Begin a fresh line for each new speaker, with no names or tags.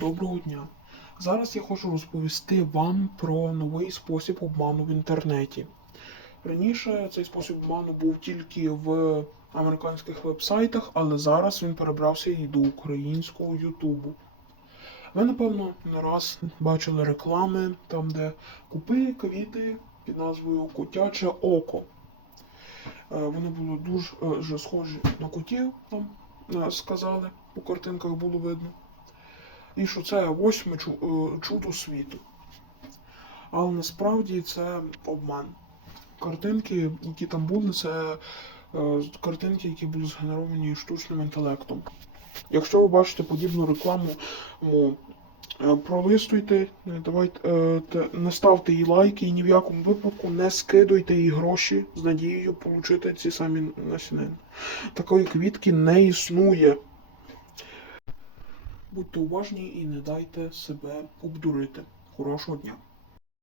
Доброго дня. Зараз я хочу розповісти вам про новий спосіб обману в інтернеті. Раніше цей спосіб обману був тільки в американських вебсайтах, але зараз він перебрався і до українського Ютубу. Ви, напевно, не раз бачили реклами, там, де купи квіти під назвою Котяче око. Е, Вони були дуже, е, схожі на котів, там е, сказали, по картинках було видно. І що це восьме е, чудо світу. Але насправді це обман. Картинки, які там були, це е, картинки, які були згенеровані штучним інтелектом. Якщо ви бачите подібну рекламу, е, пролистуйте, давайте, не ставте їй лайки і ні в якому випадку не скидуйте їй гроші з надією отримати ці самі насінини. Такої квітки не існує. Будьте уважні і не дайте себе обдурити. Хорошого дня!